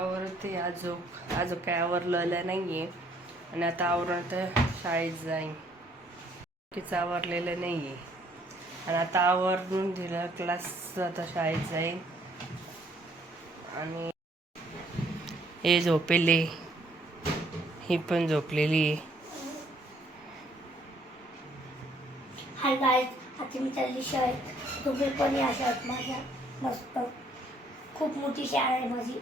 आवरते आजो काय आवरलेलं नाहीये आणि आता आवरण तर शाळेत जाईन. तिचं आवरलेलं नाहीये आणि आता आवरून दिलं क्लास, आता शाळेत जाईन. आणि हे झोपेले, ही पण झोपलेली आहे. हाय गाईज, आता मी चालली शाळेत. तुम्ही पण या शाळेत माझ्या. मस्त खूप मोठी शाळा आहे माझी.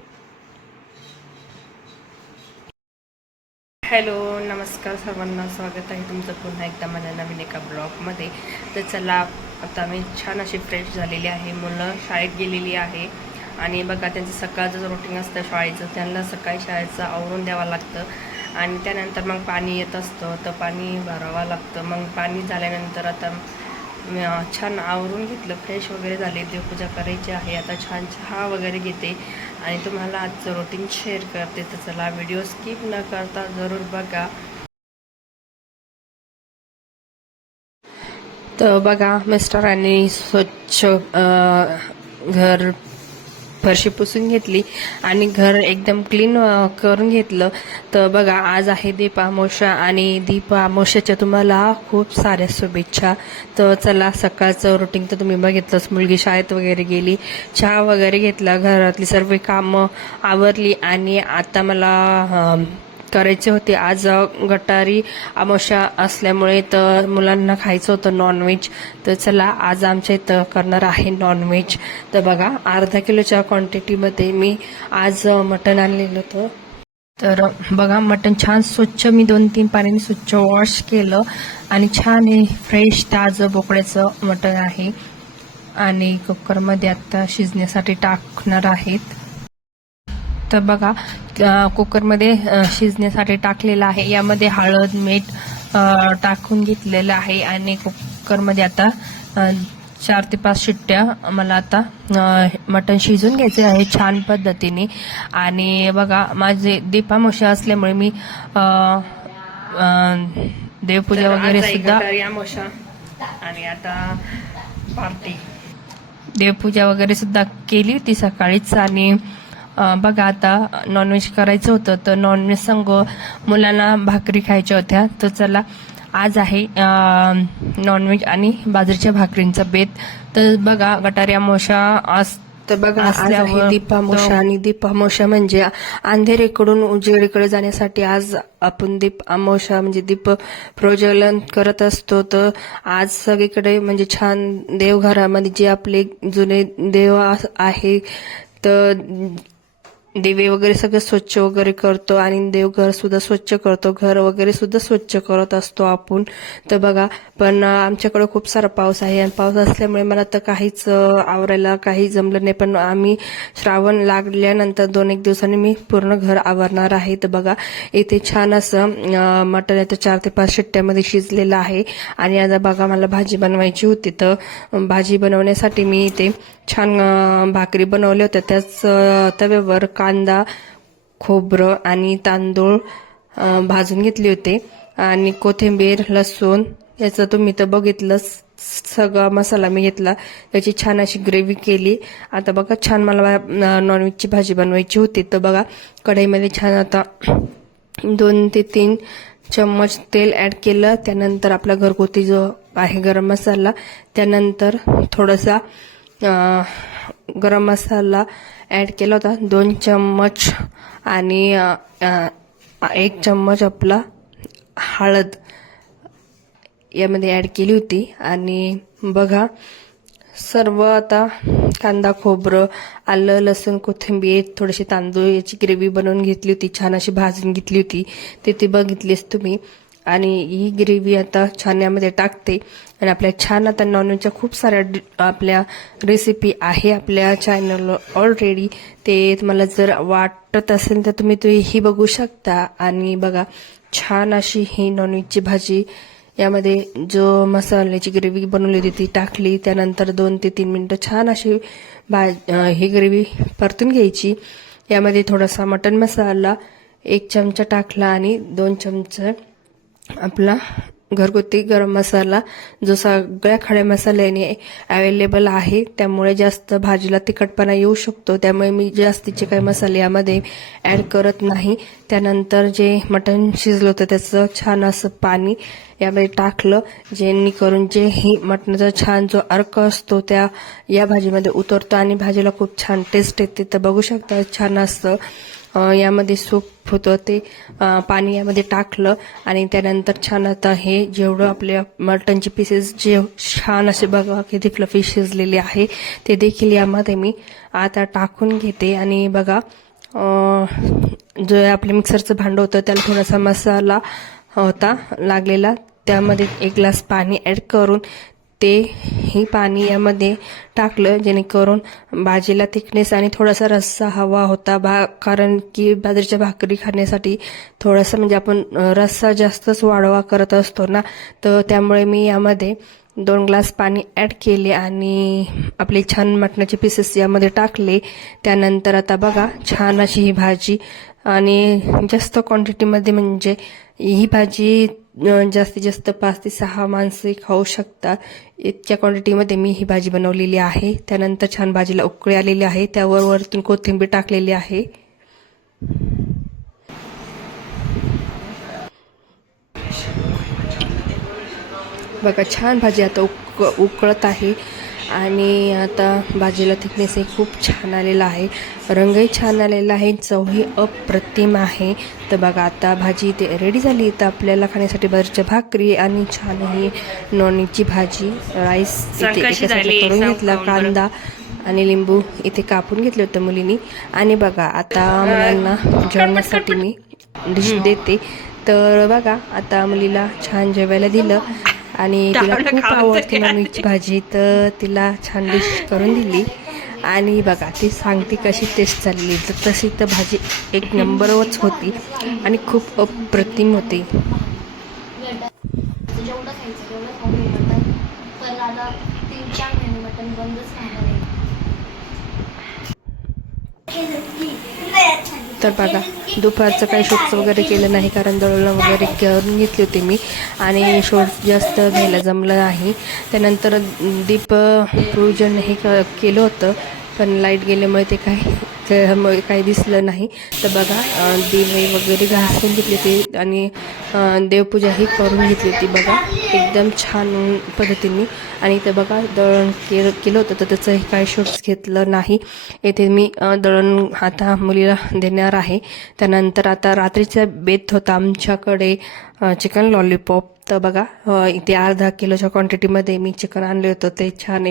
हॅलो, नमस्कार सर्वांना, स्वागत आहे तुमचं पुन्हा एकदा माझ्या नवीन एका ब्लॉगमध्ये. तर चला, आता मी छान अशी फ्रेश झालेली आहे. मुलं शाळेत गेलेली आहे आणि बघा त्यांचं सकाळचं रुटीन असतं शाळेचं. त्यांना सकाळी शाळेचं आवरून द्यावं लागतं आणि त्यानंतर मग पाणी येत असतं, तर पाणी भरावं लागतं. मग पाणी झाल्यानंतर आता छान आवरून घेतलं, फ्रेश वगैरे झाले, देवपूजा करायची आहे. आता छान चहा वगैरे घेते आणि तुम्हाला आजचं रुटीन शेअर करते. तर चला, व्हिडिओ स्किप न करता जरूर बघा. तर बघा, मिस्टरांनी स्वच्छ घर फरशी पुसून घेतली आणि घर एकदम क्लीन करून घेतलं. तर बघा, आज आहे दीपामावस्या आणि दीपामावस्याच्या तुम्हाला खूप साऱ्या शुभेच्छा. तर चला, सकाळचं रुटीन तर तुम्ही बघितलंच. मुलगी शाळेत वगैरे गेली, चहा वगैरे घेतला, घरातली सर्व कामं आवरली आणि आता मला करायचे होते. आज गटारी अमावस्या असल्यामुळे तर मुलांना खायचं होतं नॉनव्हेज. तर चला, आज आमच्या इथं करणार आहे नॉनव्हेज. तर बघा, अर्धा किलोच्या क्वांटिटीमध्ये मी आज मटण आणलेलं होतं. तर बघा, मटण छान स्वच्छ मी 2-3 पाण्याने स्वच्छ वॉश केलं आणि छान हे फ्रेश ताजं बोकड्याचं मटण आहे आणि कुकरमध्ये आता शिजण्यासाठी टाकणार आहेत. तर बघा, कुकरमध्ये शिजण्यासाठी टाकलेलं आहे. यामध्ये हळद, मीठ टाकून घेतलेलं आहे आणि कुकरमध्ये आता 4 ते 5 शिट्ट्या मला आता मटण शिजून घ्यायचे आहे छान पद्धतीने. आणि बघा, माझे दीपामावस्या असल्यामुळे मी देवपूजा वगैरे सुद्धा आणि आता पार्टी देवपूजा वगैरे सुद्धा केली होती सकाळीच. आणि बघा, आता नॉनव्हेज करायचं होतं, तर नॉनव्हेज संग मुलांना भाकरी खायच्या होत्या. तर चला, आज आहे नॉनव्हेज आणि बाजरीच्या भाकरींचा बेत. तर बघा, गटारी अमावस्या आज तर बघा, आज आहे दीपामावस्या आणि दीपामावस्या म्हणजे अंधेरीकडून उजेडीकडे जाण्यासाठी आज आपण दीप अमावस्या म्हणजे दीप प्रज्वलन करत असतो. तर आज सगळीकडे म्हणजे छान देवघरामध्ये जे आपले जुने देव आहे तर दिवे वगैरे सगळं स्वच्छ वगैरे करतो आणि देवघर सुद्धा स्वच्छ करतो, घर वगैरे सुद्धा स्वच्छ करत असतो आपण. तर बघा, पण आमच्याकडे खूप सारा पाऊस आहे आणि पाऊस असल्यामुळे मला तर काहीच आवरायला काही जमलं नाही. पण आम्ही श्रावण लागल्यानंतर 2-1 दिवसांनी मी पूर्ण घर आवरणार आहे. तर बघा, इथे छान असं मटण आता 4 ते 5 शिट्ट्यामध्ये शिजलेलं आहे. आणि आता बघा, मला भाजी बनवायची होती. तर भाजी बनवण्यासाठी मी इथे छान भाकरी बनवल्या होत्या. त्याच तव्यावर कांदा, खोबरं आणि तांदूळ भाजून घेतले होते आणि कोथिंबीर, लसूण याचं तुम्ही तर बघितलंच. सगळा मसाला मी घेतला, त्याची छान अशी ग्रेव्ही केली. आता बघा, छान मला नॉनव्हेजची भाजी बनवायची होती. तर बघा, कढईमध्ये छान आता 2 ते 3 चम्मच तेल ॲड केलं. त्यानंतर आपला घरगुती जो आहे गरम मसाला, त्यानंतर थोडासा गरम मसाला ॲड केला होता 2 चम्मच आणि 1 चम्मच आपला हळद यामध्ये ॲड केली होती. आणि बघा, सर्व आता कांदा, खोबरं, आलं, लसूण, कोथिंबीर, थोडेसे तांदूळ याची ग्रेव्ही बनवून घेतली होती, छान अशी भाजून घेतली होती, ते बघितलीच तुम्ही. आणि ही ग्रेव्ही आता छान यामध्ये टाकते. आणि आपल्या छान आता नॉनव्हेजच्या खूप साऱ्या आपल्या रेसिपी आहे आपल्या चॅनलवर ऑलरेडी. ते तुम्हाला जर वाटत असेल तर तुम्ही ही बघू शकता. आणि बघा, छान अशी ही नॉनव्हेजची भाजी यामध्ये जो मसाल्याची ग्रेव्ही बनवली होती ती टाकली. त्यानंतर 2 ते 3 मिनिटं छान अशी ही ग्रेव्ही परतून घ्यायची. यामध्ये थोडासा मटण मसाला 1 चमचा टाकला आणि 2 चमचे आपला घरगुती गरम मसाला जो सगळ्या खड्या मसाल्याने अवेलेबल आहे, त्यामुळे जास्त भाजीला तिखटपणा येऊ शकतो. त्यामुळे मी जास्तीचे काही मसाले यामध्ये ॲड करत नाही. त्यानंतर जे मटण शिजलं होतं त्याचं छान असं पाणी यामध्ये टाकलं, जेणेकरून जे ही मटणाचा छान जो अर्क असतो त्या या भाजीमध्ये उतरतो आणि भाजीला खूप छान टेस्ट येते. तर बघू शकता छान असं यामध्ये सूप होतं ते पाणी यामध्ये टाकलं आणि त्यानंतर छान आता हे जेवढं आपल्या मटणचे पीसेस जे छान असे बघा किती फ्लफी शिजलेले आहे ते देखील यामध्ये मी आता टाकून घेते. आणि बघा जो आपलं मिक्सरचं भांडं होतं त्याला थोडासा मसाला होता लागलेला, त्यामध्ये 1 ग्लास पाणी ॲड करून ते ही पाणी यामध्ये टाकलं, जेणेकरून भाजीला थिकनेस आणि थोडासा रस्सा हवा होता. कारण की बाजरीच्या भाकरी खाण्यासाठी थोडासा म्हणजे आपण रस्सा जास्तच वाढवा करत असतो ना, तर त्यामुळे मी यामध्ये 2 ग्लास पाणी ॲड केले आणि आपले छान मटणाचे पीसेस यामध्ये टाकले. त्यानंतर आता बघा छान अशी ही भाजी आणि जास्त क्वांटिटीमध्ये म्हणजे ही भाजी जास्तीत जास्त 5 ते 6 माणसे खाऊ शकतात इतक्या क्वांटिटीमध्ये मी ही भाजी बनवलेली आहे. त्यानंतर छान भाजीला उकळी आलेली आहे, त्यावर वरतून कोथिंबीर टाकलेली आहे. बघा छान भाजी आता उकळत आहे आणि आता भाजीला थिकनेसही खूप छान आलेला आहे, रंगही छान आलेला आहे, चवही अप्रतिम आहे. तर बघा आता भाजी इथे रेडी झाली. तर आपल्याला खाण्यासाठी बाजरीच्या भाकरी आणि छान ही नॉनव्हेजची भाजी राईस इथे एकासाठी करून घेतला. कांदा आणि लिंबू इथे कापून घेतले होते मुलींनी. आणि बघा आता मुलांना जेवणासाठी मी डिश देते. तर बघा आता मुलीला छान जेवायला दिलं आणि तिला खूप आवडते नॉनव्हेजची भाजी, तर तिला छान डिश करून दिली. आणि बघा ती सांगते कशी टेस्ट झालेली, तर तशी तर भाजी 1 नंबरच होती आणि खूप अप्रतिम होती. जेवढं खायचं तेवढं खाऊन मटण, पण आता 3-4 महिने मटण बंदच राहणार आहे. तर बघा दुपारचं काही शूट्स वगैरे केलं नाही, कारण दळण वगैरे करून घेतली होती मी आणि शूट जास्त घ्यायला जमलं नाही. त्यानंतर दीप पूजन हे केलं होतं, पण लाईट गेल्यामुळे ते काही दिसलं नाही. तर बघा दिवे वगैरे घासून घेतले ते आणि देवपूजाही करून घेतली होती बघा एकदम छान पद्धतीने. आणि इथे बघा दळण केलं होतं, तर त्याचंही काही शूट्स घेतलं नाही. येथे मी दळण आता मुलीला देणार आहे. त्यानंतर आता रात्रीचा बेत होता आमच्याकडे चिकन लॉलीपॉप. तर बघा इथे अर्धा किलोच्या क्वांटिटीमध्ये मी चिकन आणलं होतं, ते छान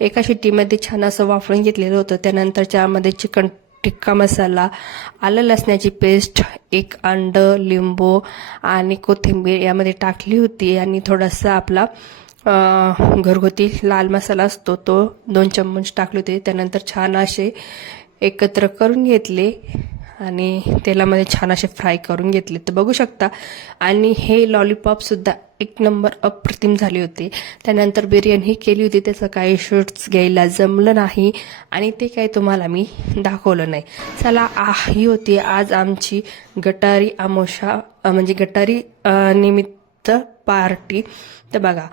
एका शिट्टीमध्ये छान असं वाफळून घेतलेलं होतं. त्यानंतर त्यामध्ये चिकन टिक्का मसाला, आलं लसणाची पेस्ट, 1 अंड, लिंबू आणि कोथिंबीर यामध्ये टाकली होती आणि थोडासा आपला घरगुती लाल मसाला असतो तो 2 चम्मच टाकले होते. त्यानंतर छान असे एकत्र करून घेतले आणि तेलामध्ये छान असे फ्राय करून घेतले. तर बघू शकता. आणि हे लॉलीपॉपसुद्धा 1 नंबर अप्रतिम झाले होते. त्यानंतर बिर्याणी केली होती, त्याचं काही शूट्स घ्यायला जमलं नाही आणि ते काही तुम्हाला मी दाखवलं नाही. चला ही होती आज आमची गटारी अमावस्या म्हणजे गटारी निमित्त पार्टी. तर बघा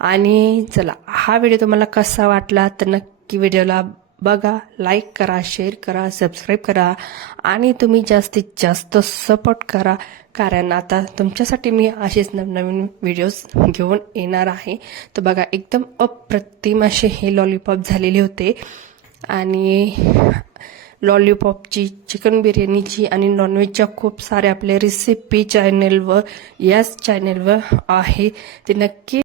आणि चला हा व्हिडिओ तुम्हाला कसा वाटला तर नक्की व्हिडिओला बघा, लाईक करा, शेअर करा, सबस्क्राईब करा आणि तुम्ही जास्तीत जास्त सपोर्ट करा, कारण आता तुमच्यासाठी मी असेच नवनवीन व्हिडिओज घेऊन येणार आहे. तर बघा एकदम अप्रतिम असे हे लॉलीपॉप झालेले होते. आणि लॉलीपॉपची, चिकन बिर्याणीची आणि नॉनव्हेजच्या खूप साऱ्या आपल्या रेसिपी याच चॅनलवर आहे, ते नक्की